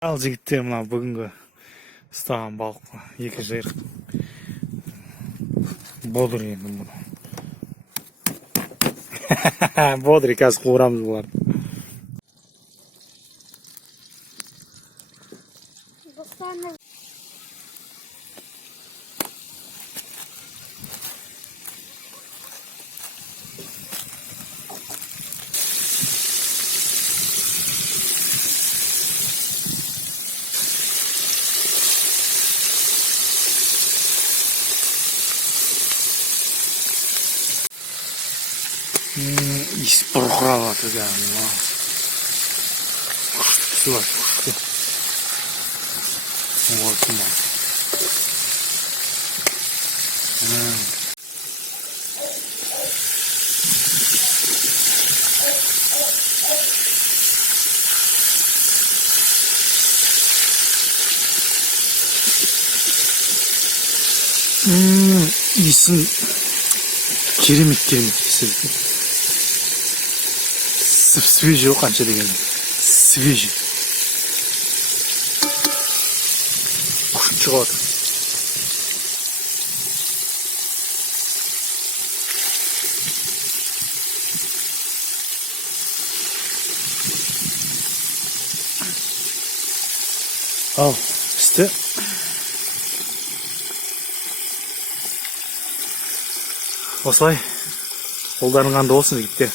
Ал жігіттер, мына бүгінгі ұстаған балық екі жайрық бодыр енді бұны. Бодыр қазір қуырамыз бұларды. Иіс бұрқырап жатыр кәдімгі. Күшті түсіп жатыр, күшті. Осы ма. Иісін керемет деседі. Свежий қанша дегенде. Свежий. Күшті шығып жатыр. Ал, пісті. Осылай. Қолдарың қанды болсын жігіттер.